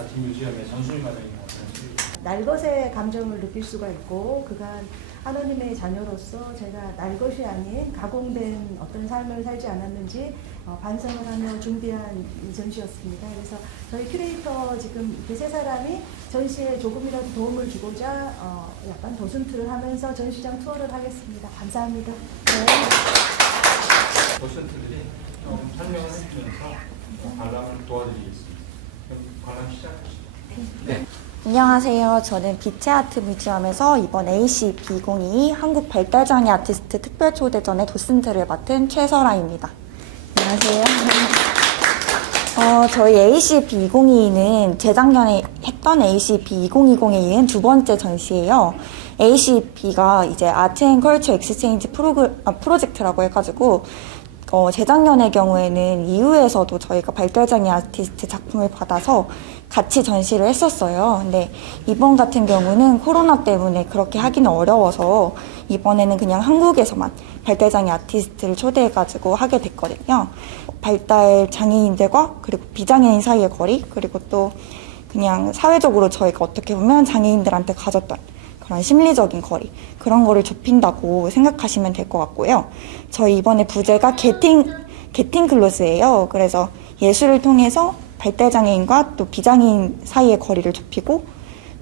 아트뮤지엄의 전수님 과정이 어떤지. 날것의 감정을 느낄 수가 있고 그간 하나님의 자녀로서 제가 날것이 아닌 가공된 어떤 삶을 살지 않았는지 반성을 하며 준비한 이 전시였습니다. 그래서 저희 큐레이터 지금 이렇게 세 사람이 전시에 조금이라도 도움을 주고자 약간 도슨트를 하면서 전시장 투어를 하겠습니다. 감사합니다. 네. 도슨트들이 설명을 해주면서 관람을 도와드리겠습니다. 그럼 관람 시작하시죠. 네. 안녕하세요. 저는 빛의 아트 뮤지엄에서 이번 AC2022 한국 발달장애 아티스트 특별초대전의 도슨트를 맡은 최설아입니다. 안녕하세요. 저희 ACP2022는 재작년에 했던 ACP2020에 이은 두 번째 전시예요. ACP가 이제 아트 앤 컬처 엑스체인지 프로젝트라고 해가지고 재작년의 경우에는 이후에서도 저희가 발달장애 아티스트 작품을 받아서 같이 전시를 했었어요. 근데 이번 같은 경우는 코로나 때문에 그렇게 하기는 어려워서 이번에는 그냥 한국에서만 발달장애 아티스트를 초대해가지고 하게 됐거든요. 발달장애인들과 그리고 비장애인 사이의 거리, 그리고 또 그냥 사회적으로 저희가 어떻게 보면 장애인들한테 가졌던 그런 심리적인 거리, 그런 거를 좁힌다고 생각하시면 될 것 같고요. 저희 이번에 부제가 게팅 클로즈예요. 그래서 예술을 통해서 발달장애인과 또 비장애인 사이의 거리를 좁히고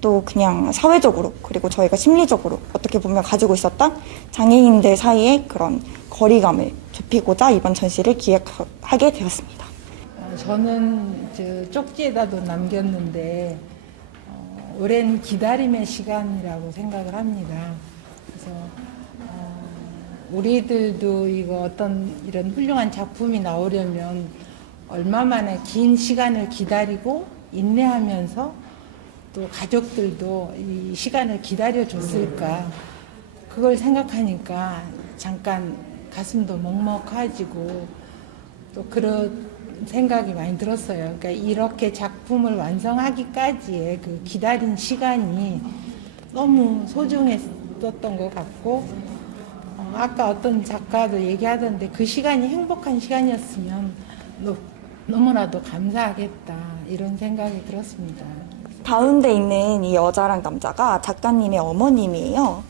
또 그냥 사회적으로 그리고 저희가 심리적으로 어떻게 보면 가지고 있었던 장애인들 사이의 그런 거리감을 좁히고자 이번 전시를 기획하게 되었습니다. 저는 쪽지에다도 남겼는데 오랜 기다림의 시간이라고 생각을 합니다. 그래서 우리들도 이거 어떤 이런 훌륭한 작품이 나오려면 얼마만에 긴 시간을 기다리고 인내하면서 또 가족들도 이 시간을 기다려줬을까, 그걸 생각하니까 잠깐 가슴도 먹먹해지고 또 그런 생각이 많이 들었어요. 그러니까 이렇게 작품을 완성하기까지의 그 기다린 시간이 너무 소중했었던 것 같고, 아까 어떤 작가도 얘기하던데 그 시간이 행복한 시간이었으면 너무나도 감사하겠다, 이런 생각이 들었습니다. 가운데 있는 이 여자랑 남자가 작가님의 어머님이에요.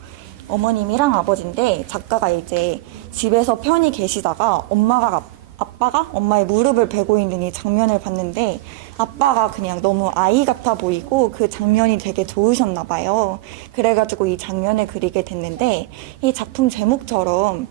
어머님이랑 아버지인데 작가가 이제 집에서 편히 계시다가 아빠가 엄마의 무릎을 베고 있는 이 장면을 봤는데 아빠가 그냥 너무 아이 같아 보이고 그 장면이 되게 좋으셨나 봐요. 그래가지고 이 장면을 그리게 됐는데 이 작품 제목처럼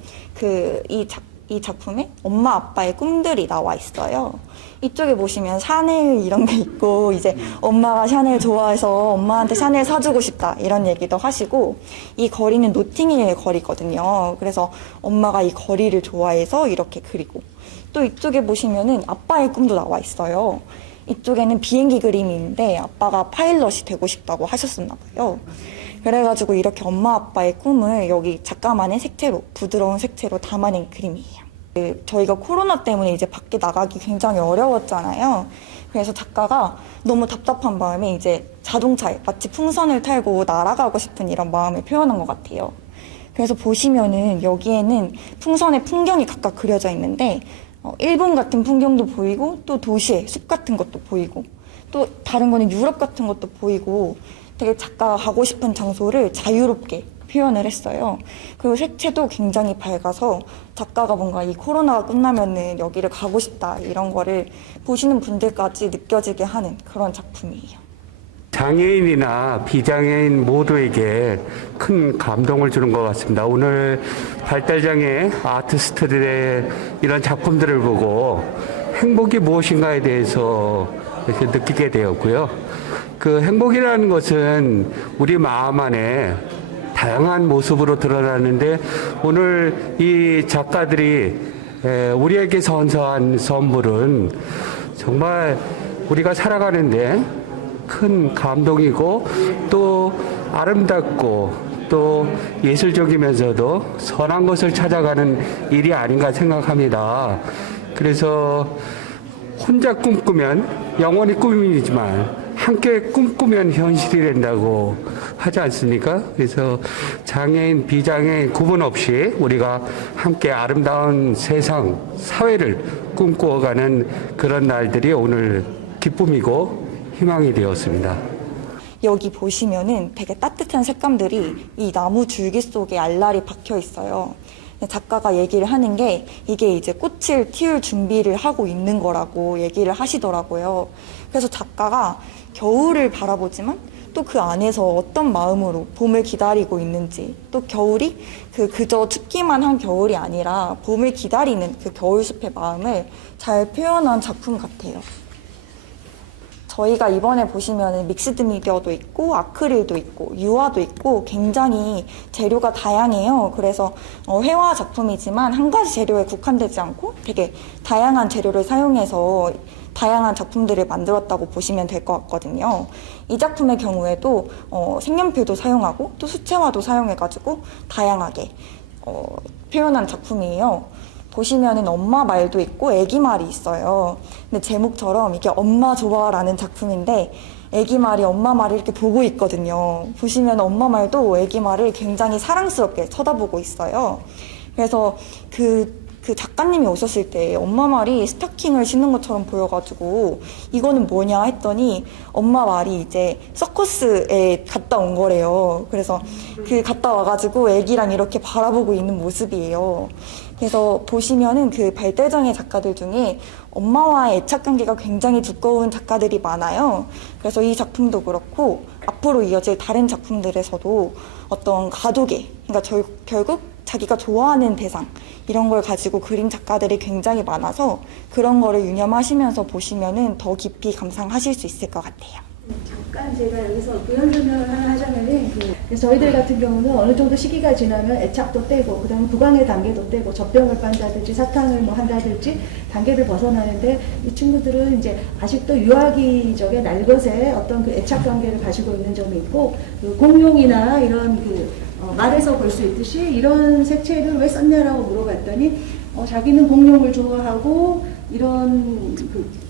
이 작품에 엄마 아빠의 꿈들이 나와 있어요. 이쪽에 보시면 샤넬 이런 게 있고 이제 엄마가 샤넬 좋아해서 엄마한테 샤넬 사주고 싶다 이런 얘기도 하시고, 이 거리는 노팅힐 거리거든요. 그래서 엄마가 이 거리를 좋아해서 이렇게 그리고, 또 이쪽에 보시면은 아빠의 꿈도 나와 있어요. 이쪽에는 비행기 그림이 있는데 아빠가 파일럿이 되고 싶다고 하셨었나 봐요. 그래가지고 이렇게 엄마 아빠의 꿈을 여기 작가만의 색채로, 부드러운 색채로 담아낸 그림이에요. 저희가 코로나 때문에 이제 밖에 나가기 굉장히 어려웠잖아요. 그래서 작가가 너무 답답한 마음에 이제 자동차에 마치 풍선을 타고 날아가고 싶은 이런 마음을 표현한 것 같아요. 그래서 보시면은 여기에는 풍선의 풍경이 각각 그려져 있는데 일본 같은 풍경도 보이고 또 도시의 숲 같은 것도 보이고 또 다른 거는 유럽 같은 것도 보이고 되게 작가가 가고 싶은 장소를 자유롭게 표현을 했어요. 그리고 색채도 굉장히 밝아서 작가가 뭔가 이 코로나가 끝나면은 여기를 가고 싶다 이런 거를 보시는 분들까지 느껴지게 하는 그런 작품이에요. 장애인이나 비장애인 모두에게 큰 감동을 주는 것 같습니다. 오늘 발달장애 아티스트들의 이런 작품들을 보고 행복이 무엇인가에 대해서 이렇게 느끼게 되었고요. 그 행복이라는 것은 우리 마음 안에 다양한 모습으로 드러나는데 오늘 이 작가들이 우리에게 선사한 선물은 정말 우리가 살아가는데 큰 감동이고 또 아름답고 또 예술적이면서도 선한 것을 찾아가는 일이 아닌가 생각합니다. 그래서 혼자 꿈꾸면 영원히 꿈이지만 함께 꿈꾸면 현실이 된다고 하지 않습니까? 그래서 장애인, 비장애인 구분 없이 우리가 함께 아름다운 세상, 사회를 꿈꾸어가는 그런 날들이 오늘 기쁨이고 희망이 되었습니다. 여기 보시면은 되게 따뜻한 색감들이 이 나무 줄기 속에 알알이 박혀 있어요. 작가가 얘기를 하는 게 이게 이제 꽃을 틔울 준비를 하고 있는 거라고 얘기를 하시더라고요. 그래서 작가가 겨울을 바라보지만 또 그 안에서 어떤 마음으로 봄을 기다리고 있는지, 또 겨울이 그저 춥기만 한 겨울이 아니라 봄을 기다리는 그 겨울숲의 마음을 잘 표현한 작품 같아요. 저희가 이번에 보시면 믹스드 미디어도 있고 아크릴도 있고 유화도 있고 굉장히 재료가 다양해요. 그래서 회화 작품이지만 한 가지 재료에 국한되지 않고 되게 다양한 재료를 사용해서 다양한 작품들을 만들었다고 보시면 될 것 같거든요. 이 작품의 경우에도 색연필도 사용하고 또 수채화도 사용해가지고 다양하게 표현한 작품이에요. 보시면은 엄마 말도 있고 애기 말이 있어요. 근데 제목처럼 이게 엄마 좋아라는 작품인데 애기 말이 엄마 말을 이렇게 보고 있거든요. 보시면 엄마 말도 애기 말을 굉장히 사랑스럽게 쳐다보고 있어요. 그래서 그 작가님이 오셨을 때 엄마 말이 스타킹을 신는 것처럼 보여가지고 이거는 뭐냐 했더니 엄마 말이 이제 서커스에 갔다 온 거래요. 그래서 갔다 와가지고 애기랑 이렇게 바라보고 있는 모습이에요. 그래서 보시면은 그 발대장의 작가들 중에 엄마와의 애착 관계가 굉장히 두꺼운 작가들이 많아요. 그래서 이 작품도 그렇고 앞으로 이어질 다른 작품들에서도 어떤 가족의, 그러니까 결국 자기가 좋아하는 대상 이런 걸 가지고 그린 작가들이 굉장히 많아서 그런 거를 유념하시면서 보시면은 더 깊이 감상하실 수 있을 것 같아요. 잠깐 제가 여기서 부연 설명을 하나 하자면은 그래서 저희들 같은 경우는 어느 정도 시기가 지나면 애착도 떼고 그다음에 부강의 단계도 떼고 젖병을 빤다든지 사탕을 뭐 한다든지 단계를 벗어나는데 이 친구들은 이제 아직도 유아기적의 날것의 어떤 그 애착 관계를 가지고 있는 점이 있고 그 공룡이나 이런 말에서 볼 수 있듯이 이런 색채를 왜 썼냐라고 물어봤더니 자기는 공룡을 좋아하고 이런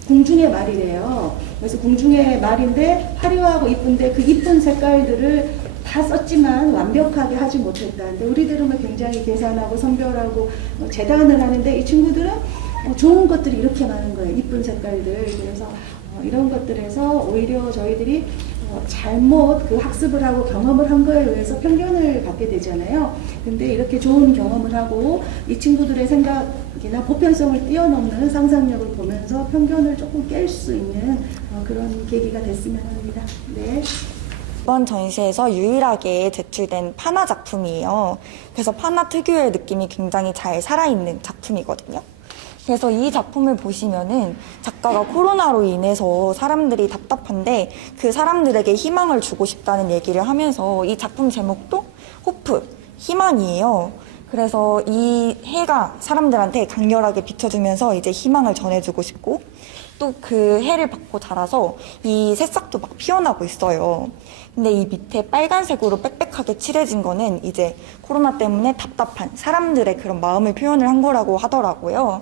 궁중의 말이래요. 그래서 궁중의 말인데 화려하고 이쁜데 그 이쁜 색깔들을 다 썼지만 완벽하게 하지 못했다. 근데 우리들은 굉장히 계산하고 선별하고 재단을 하는데 이 친구들은 좋은 것들이 이렇게 많은 거예요. 이쁜 색깔들. 그래서 이런 것들에서 오히려 저희들이 잘못 그 학습을 하고 경험을 한 거에 의해서 편견을 갖게 되잖아요. 근데 이렇게 좋은 경험을 하고 이 친구들의 생각이나 보편성을 뛰어넘는 상상력을 보면서 편견을 조금 깰 수 있는 그런 계기가 됐으면 합니다. 네. 이번 전시에서 유일하게 제출된 파나 작품이에요. 그래서 파나 특유의 느낌이 굉장히 잘 살아있는 작품이거든요. 그래서 이 작품을 보시면은 작가가 코로나로 인해서 사람들이 답답한데 그 사람들에게 희망을 주고 싶다는 얘기를 하면서 이 작품 제목도 호프, 희망이에요. 그래서 이 해가 사람들한테 강렬하게 비춰주면서 이제 희망을 전해주고 싶고 또 그 해를 받고 자라서 이 새싹도 막 피어나고 있어요. 근데 이 밑에 빨간색으로 빽빽하게 칠해진 거는 이제 코로나 때문에 답답한 사람들의 그런 마음을 표현을 한 거라고 하더라고요.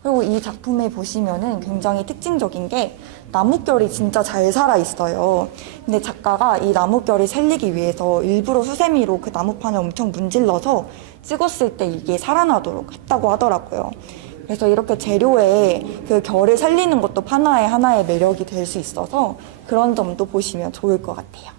그리고 이 작품에 보시면은 굉장히 특징적인 게 나뭇결이 진짜 잘 살아있어요. 근데 작가가 이 나뭇결을 살리기 위해서 일부러 수세미로 그 나무판을 엄청 문질러서 찍었을 때 이게 살아나도록 했다고 하더라고요. 그래서 이렇게 재료에 그 결을 살리는 것도 하나의 매력이 될 수 있어서 그런 점도 보시면 좋을 것 같아요.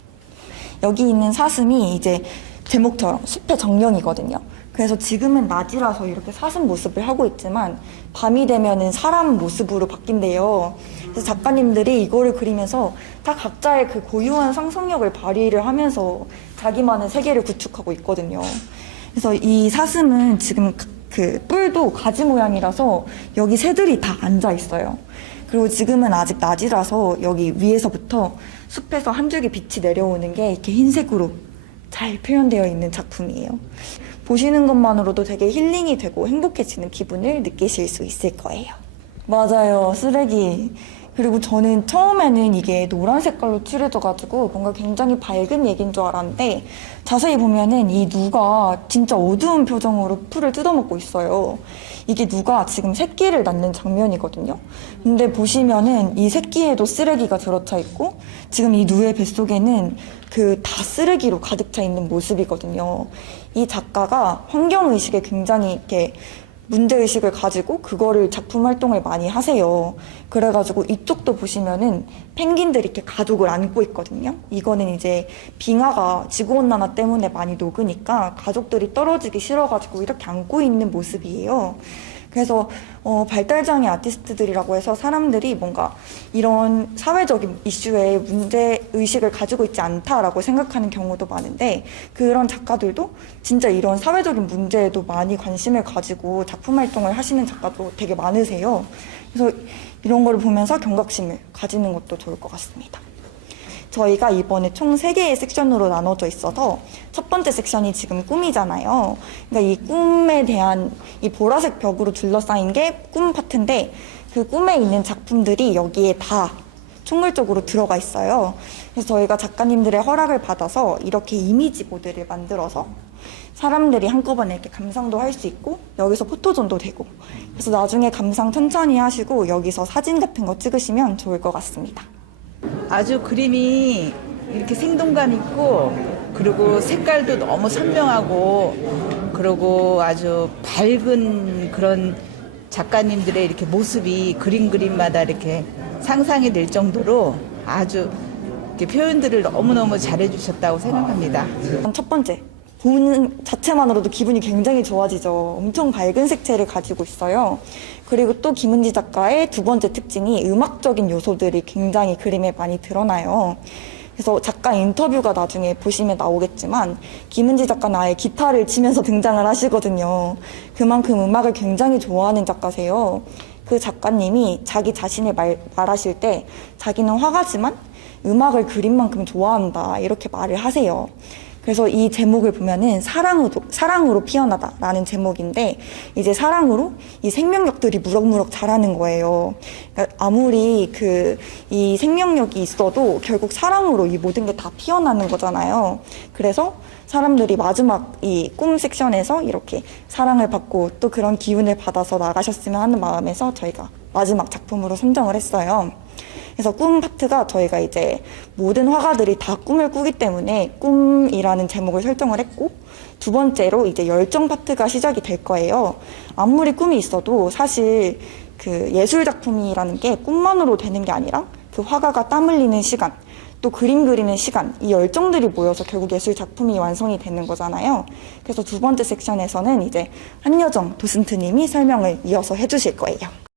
여기 있는 사슴이 이제 제목처럼 숲의 정령이거든요. 그래서 지금은 낮이라서 이렇게 사슴 모습을 하고 있지만 밤이 되면은 사람 모습으로 바뀐대요. 그래서 작가님들이 이거를 그리면서 다 각자의 그 고유한 상상력을 발휘를 하면서 자기만의 세계를 구축하고 있거든요. 그래서 이 사슴은 지금 그 뿔도 가지 모양이라서 여기 새들이 다 앉아 있어요. 그리고 지금은 아직 낮이라서 여기 위에서부터 숲에서 한 줄기 빛이 내려오는 게 이렇게 흰색으로 잘 표현되어 있는 작품이에요. 보시는 것만으로도 되게 힐링이 되고 행복해지는 기분을 느끼실 수 있을 거예요. 맞아요. 쓰레기. 그리고 저는 처음에는 이게 노란 색깔로 칠해져가지고 뭔가 굉장히 밝은 얘기인 줄 알았는데 자세히 보면은 이 누가 진짜 어두운 표정으로 풀을 뜯어먹고 있어요. 이게 누가 지금 새끼를 낳는 장면이거든요. 근데 보시면은 이 새끼에도 쓰레기가 들어차 있고 지금 이 누의 뱃속에는 그 다 쓰레기로 가득 차 있는 모습이거든요. 이 작가가 환경의식에 굉장히 이렇게 문제의식을 가지고 그거를 작품 활동을 많이 하세요. 그래가지고 이쪽도 보시면은 펭귄들이 이렇게 가족을 안고 있거든요. 이거는 이제 빙하가 지구온난화 때문에 많이 녹으니까 가족들이 떨어지기 싫어가지고 이렇게 안고 있는 모습이에요. 그래서 발달장애 아티스트들이라고 해서 사람들이 뭔가 이런 사회적인 이슈에 문제의식을 가지고 있지 않다라고 생각하는 경우도 많은데, 그런 작가들도 진짜 이런 사회적인 문제에도 많이 관심을 가지고 작품 활동을 하시는 작가도 되게 많으세요. 그래서 이런 거를 보면서 경각심을 가지는 것도 좋을 것 같습니다. 저희가 이번에 총 3개의 섹션으로 나눠져 있어서 첫 번째 섹션이 지금 꿈이잖아요. 그러니까 이 꿈에 대한 이 보라색 벽으로 둘러싸인 게 꿈 파트인데, 그 꿈에 있는 작품들이 여기에 다 총괄적으로 들어가 있어요. 그래서 저희가 작가님들의 허락을 받아서 이렇게 이미지 보드를 만들어서 사람들이 한꺼번에 이렇게 감상도 할 수 있고 여기서 포토존도 되고, 그래서 나중에 감상 천천히 하시고 여기서 사진 같은 거 찍으시면 좋을 것 같습니다. 아주 그림이 이렇게 생동감 있고, 그리고 색깔도 너무 선명하고, 그리고 아주 밝은 그런 작가님들의 이렇게 모습이 그림마다 이렇게 상상이 될 정도로 아주 이렇게 표현들을 너무너무 잘해주셨다고 생각합니다. 첫 번째, 보는 자체만으로도 기분이 굉장히 좋아지죠. 엄청 밝은 색채를 가지고 있어요. 그리고 또 김은지 작가의 두 번째 특징이 음악적인 요소들이 굉장히 그림에 많이 드러나요. 그래서 작가 인터뷰가 나중에 보시면 나오겠지만 김은지 작가는 아예 기타를 치면서 등장을 하시거든요. 그만큼 음악을 굉장히 좋아하는 작가세요. 그 작가님이 자기 자신을 말하실 때 자기는 화가지만 음악을 그림만큼 좋아한다, 이렇게 말을 하세요. 그래서 이 제목을 보면은 사랑으로 피어나다라는 제목인데, 이제 사랑으로 이 생명력들이 무럭무럭 자라는 거예요. 그러니까 아무리 이 생명력이 있어도 결국 사랑으로 이 모든 게 다 피어나는 거잖아요. 그래서 사람들이 마지막 이 꿈 섹션에서 이렇게 사랑을 받고 또 그런 기운을 받아서 나가셨으면 하는 마음에서 저희가 마지막 작품으로 선정을 했어요. 그래서 꿈 파트가 저희가 이제 모든 화가들이 다 꿈을 꾸기 때문에 꿈이라는 제목을 설정을 했고, 두 번째로 이제 열정 파트가 시작이 될 거예요. 아무리 꿈이 있어도 사실 그 예술 작품이라는 게 꿈만으로 되는 게 아니라 그 화가가 땀 흘리는 시간, 또 그림 그리는 시간, 이 열정들이 모여서 결국 예술 작품이 완성이 되는 거잖아요. 그래서 두 번째 섹션에서는 이제 한여정 도슨트님이 설명을 이어서 해주실 거예요.